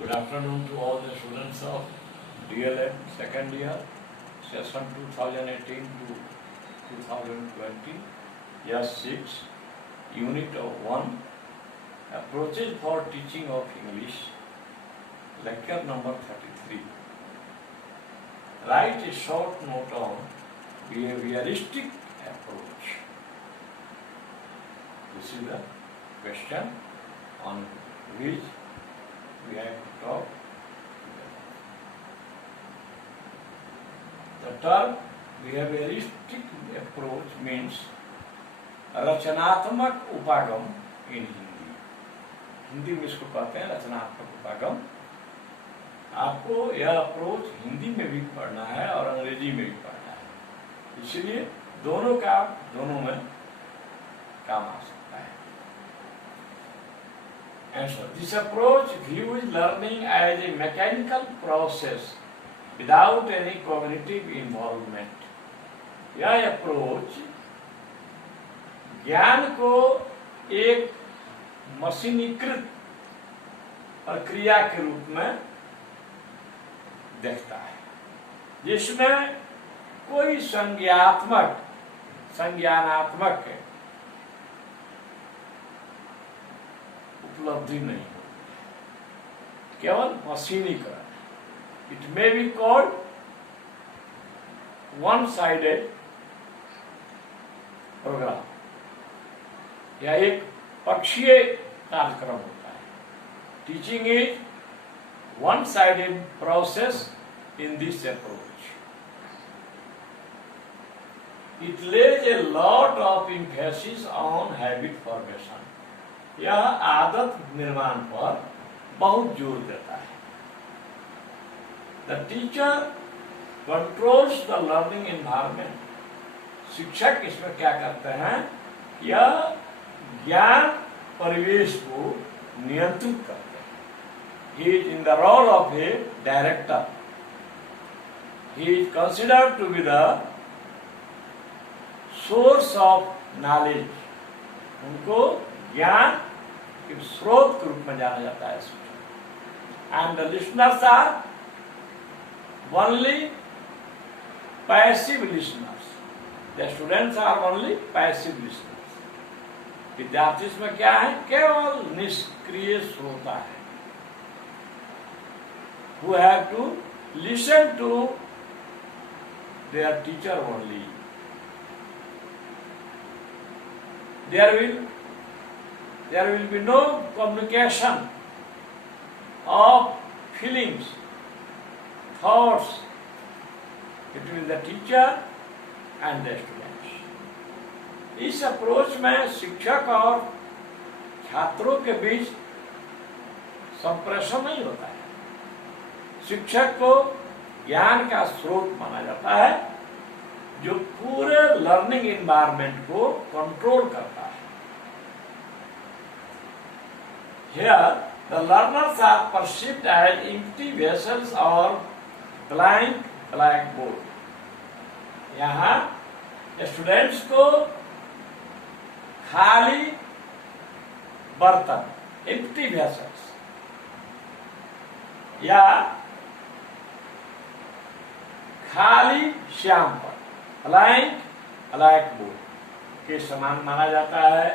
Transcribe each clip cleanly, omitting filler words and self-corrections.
Good afternoon to all the students of DLM second year, session 2018 to 2020, year 6, unit of 1, approaches for teaching of English, lecture number 33. Write a short note on behavioristic approach. This is the question on which we have to talk together. The term behavioristic approach means रचनात्मक उपागम इन हिंदी। हिंदी में इसको कहते हैं रचनात्मक उपागम। आपको यह अप्रोच हिंदी में भी पढ़ना है और अंग्रेजी में भी पढ़ना है, इसलिए दोनों में काम आ सकता है। Answer. This approach views learning as a mechanical process without any cognitive involvement. यह अप्रोच ज्ञान को एक मशीनीकृत प्रक्रिया के रूप में देखता है, जिसमें कोई संज्ञानात्मक उपलब्धि नहीं होती, केवल मशीनीकरण। It may be called one sided program, या एक पक्षीय कार्यक्रम होता है। Teaching is one sided process in this approach. It lays a lot of emphasis on habit formation. यह आदत निर्माण पर बहुत जोर देता है। The teacher controls the learning environment. शिक्षक इसमें क्या करते हैं? यह ज्ञान परिवेश को नियंत्रित करते हैं। He is in the role of a director. He is considered to be the source of knowledge. उनको ज्ञान के स्रोत के रूप में जाना जाता है। And the listeners are only passive listeners. The students are only passive listeners. विद्यार्थी इसमें क्या है? केवल निष्क्रिय श्रोता है। who have to listen to their teacher only. There will be no communication of feelings, thoughts between the teacher and the students. इस approach में शिक्षक और छात्रों के बीच संप्रेषण नहीं होता है। शिक्षक को ज्ञान का स्रोत माना जाता है, जो पूरे लर्निंग एनवायरनमेंट को कंट्रोल करता है। Here, the learners are perceived as empty vessels or blank blackboard. यहाँ स्टूडेंट्स को खाली बर्तन, empty vessels, या खाली श्याम पर, blackboard के समान माना जाता है।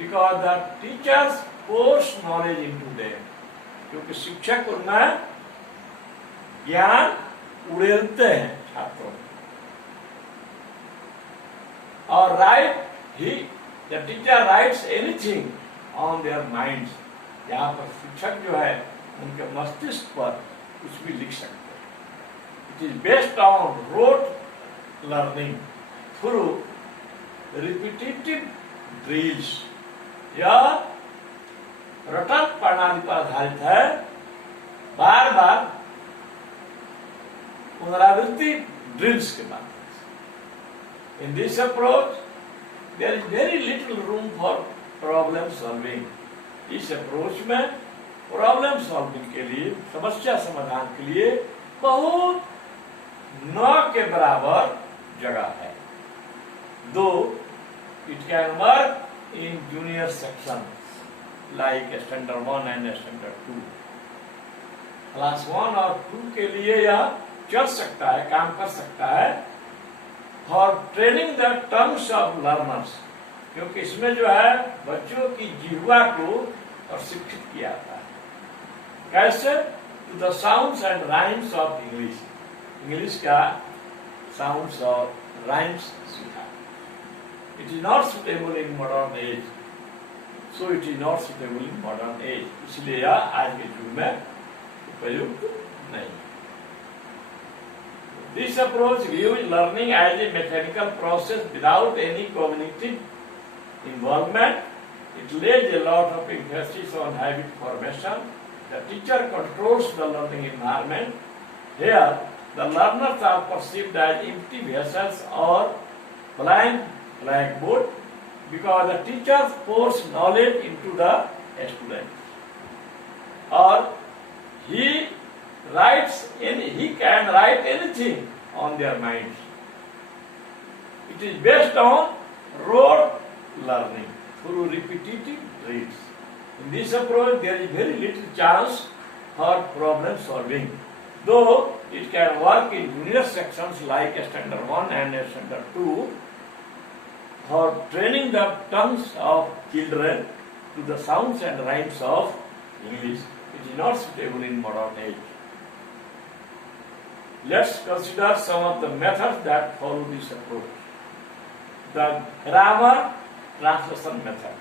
Because the teachers force knowledge into them, क्योंकि शिक्षक उनमें ज्ञान उड़ेलते हैं छात्रों में। और the teacher writes anything on their minds. यहाँ पर शिक्षक जो है उनके मस्तिष्क पर कुछ भी लिख सकते हैं। It is based on rote learning through repetitive drills. यह रटन प्रणाली पर आधारित है, बार बार पुनरावृत्ति ड्रिल्स के माध्यम से। इन this approach there is very little room for problem solving. इस अप्रोच में प्रॉब्लम सॉल्विंग के लिए, समस्या समाधान के लिए बहुत न के बराबर जगह है। दो it can work in junior section like standard 1 and standard 2, class 1 और 2 के लिए यह चल सकता है, काम कर सकता है। For training the tongues of learners, क्योंकि इसमें जो है बच्चों की जिह्वा को प्रशिक्षित किया जाता है। कैसे? To the sounds and rhymes of English, English का साउंड्स और राइम्स सीखा। It is not suitable in modern age, so it is not suitable in modern age, इसलिए यह आज के युग में उपयुक्त नहीं। This approach views learning as a mechanical process without any cognitive involvement. It lays a lot of emphasis on habit formation. The teacher controls the learning environment. Here, the learners are perceived as empty vessels or blank blackboard because the teacher pours knowledge into the student. Or he can write anything on their minds. It is based on rote learning through repetitive drills. In this approach, there is very little chance for problem solving, though it can work in junior sections like standard 1 and standard 2 for training the tongues of children to the sounds and rhymes of English. It is not suitable in modern age. Let's consider some of the methods that follow this approach. The grammar translation method.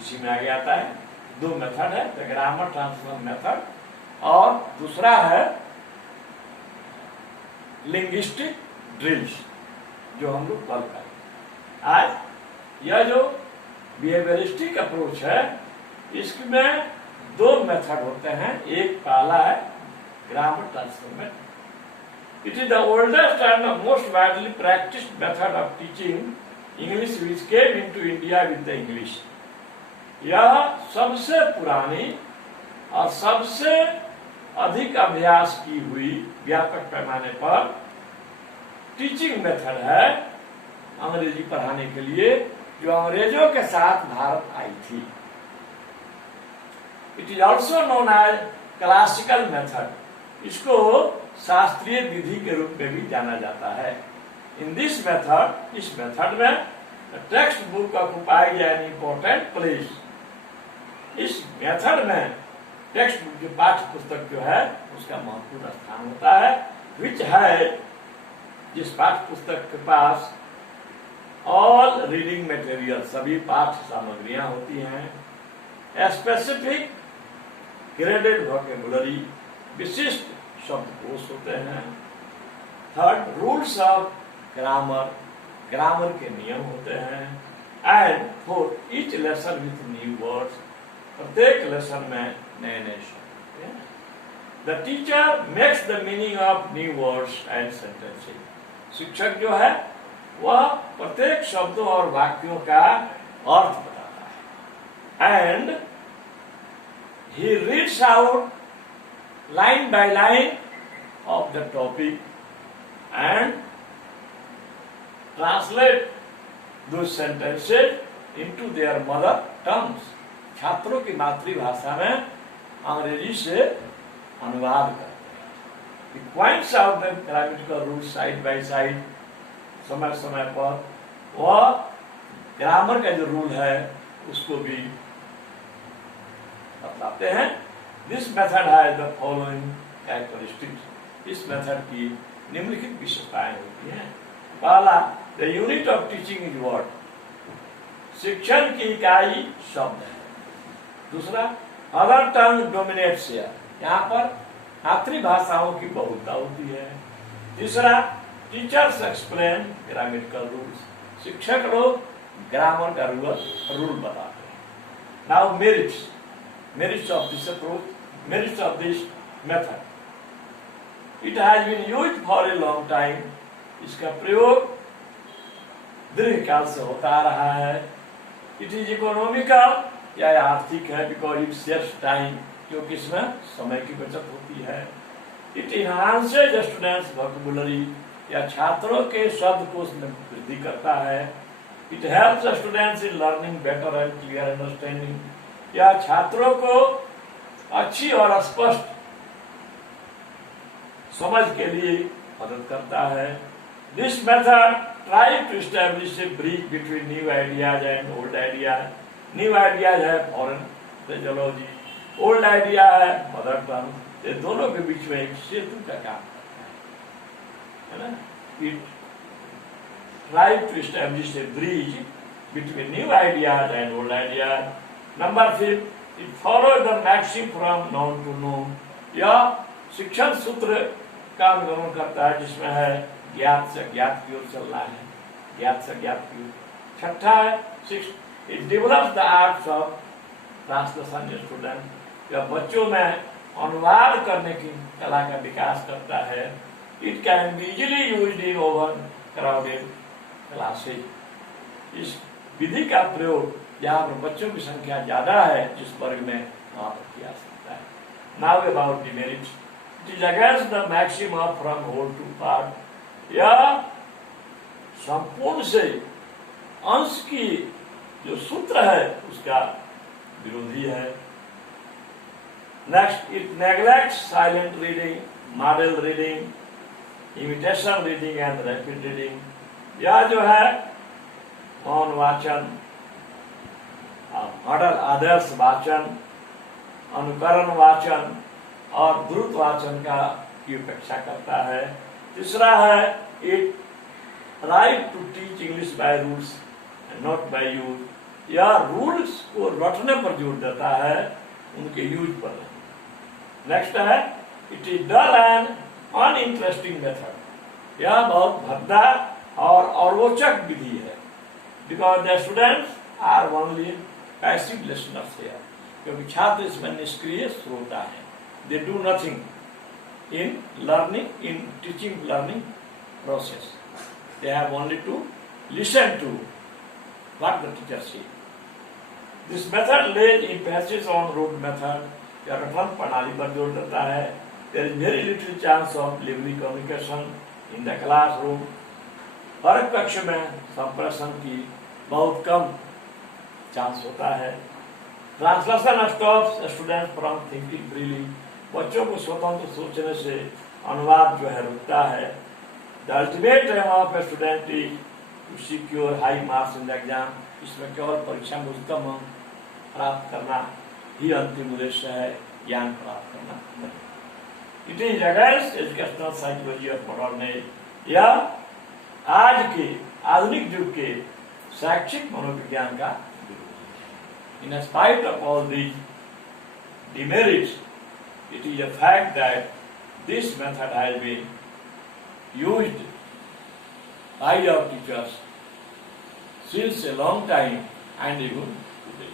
इसी में आगे आता है, दो method है, the grammar translation method और दूसरा है लिंग्विस्टिक ड्रिल्स, जो हम लोग कल करें। आज यह जो बिहेवियरिस्टिक अप्रोच है, इसमें दो मेथड होते हैं। एक पहला है grammar transformation. It is the oldest and the most widely practiced method of teaching English which came into India with the English. यह सबसे पुरानी और सबसे अधिक अभ्यास की हुई व्यापक पैमाने पर टीचिंग मेथड है अंग्रेजी पढ़ाने के लिए, जो अंग्रेजों के साथ भारत आई थी। It is also known as classical method. इसको शास्त्रीय विधि के रूप में भी जाना जाता है। इन दिस मेथड, इस मेथड में text book occupies an important place. इस मेथड में टेक्स्ट बुक, जो पाठ्य पुस्तक जो है, उसका महत्वपूर्ण स्थान होता है। विच है, जिस पाठ्य पुस्तक के पास ऑल रीडिंग मटेरियल, सभी पाठ्य सामग्रियां होती हैं। स्पेसिफिक ग्रेडेड वोकेबुलरी, विशिष्ट शब्दकोश होते हैं। Third, rules of grammar, grammar के नियम होते हैं। And fourth, each lesson with new words, प्रत्येक लेसन में नए नए शब्द होते हैं। The teacher makes the meaning of new words and sentences, शिक्षक जो है वह प्रत्येक शब्दों और वाक्यों का अर्थ बताता है। And he reads out line by line of the topic and translate those sentences into their mother tongues. छात्रों की मातृभाषा में अंग्रेजी से अनुवाद करते हैं। He points out the grammatical rules side by side, समय समय पर वह ग्रामर का जो रूल है उसको भी बताते हैं। This method has the following characteristics, इस मेथड की निम्नलिखित विशेषताएं होती हैं। पहला, the unit of teaching is word, शिक्षण की इकाई शब्द है। दूसरा, अदर टंग डोमिनेट्स हियर, यहाँ पर मातृभाषाओं की बहुलता होती है। तीसरा, टीचर्स एक्सप्लेन ग्रामेटिकल रूल्स, शिक्षक लोग ग्रामर का रूल बताते हैं। Now merits of this approach, merits of this method. It has been used for a long time. इसका प्रयोग दीर्घकाल से होता आ रहा है। It is economical, या आर्थिक है, because it saves time, क्योंकि इसमें समय की बचत होती है। It enhances the students' vocabulary, या छात्रों के शब्दकोश में वृद्धि करता है। It helps the students in learning better and clear understanding, या छात्रों को अच्छी और स्पष्ट समझ के लिए मदद करता है। This method try to establish a bridge between new ideas and old ideas. New ideas है फॉरेन फिजियोलॉजी, ओल्ड आइडिया है मदर टंग, ये दोनों के बीच में एक सेतु का काम करता है ना। It try to establish a bridge between new ideas and old ideas. Number 5, it follow the maxim from known to known. यह शिक्षण सूत्र का अनुगमन करता है जिसमें है ज्ञात से ज्ञात की ओर चलना है, ज्ञात से ज्ञात की ओर। छठा है 6, it develops the arts of translation in student. यह बच्चों में अनुवाद करने की कला का विकास करता है। It can be easily used in over crowded classes. इस विधि का प्रयोग जहाँ पर बच्चों की संख्या ज्यादा है जिस वर्ग में वहां पर किया सकता है। Now about demerits, it is against the maxima from whole to part. यह संपूर्ण से अंश की जो सूत्र है उसका विरोधी है। Next, it neglects silent reading, model reading, imitation reading and rapid reading. यह जो है मौन वाचन, मॉडल आदर्श वाचन, अनुकरण वाचन और द्रुत वाचन का की उपेक्षा करता है। तीसरा है it right to teach English by rules and not by use. यह रूल्स को रटने पर जोर देता है, उनके यूज पर नहीं। नेक्स्ट है it is dull and uninteresting method. यह बहुत भद्दा और अरोचक विधि है। Because the students are only passive listeners here, क्योंकि छात्र इसमें निष्क्रिय श्रोता है। They do nothing in learning, in teaching learning process. They have only to listen to what the teacher said. This method lays emphasis on rote method. यह रटन प्रणाली पर जोर देता है। There is very little chance of lively communication in the classroom. हर कक्ष में संप्रेषण की बहुत कम चांस होता है। Translation stops students from thinking freely. बच्चों को स्वतंत्र सोचने से अनुवाद जो है रुकता है। The ultimate aim of a student is to secure high marks in the exam. इसमें केवल परीक्षा में उत्तम अंक प्राप्त करना ही अंतिम उद्देश्य है, ज्ञान प्राप्त करना नहीं। It is against educational psychology of modern age. यह आज के आधुनिक युग के शैक्षिक मनोविज्ञान का विरोध है। In spite of all these demerits, it is a fact that this method has been used by our teachers since a long time and even today.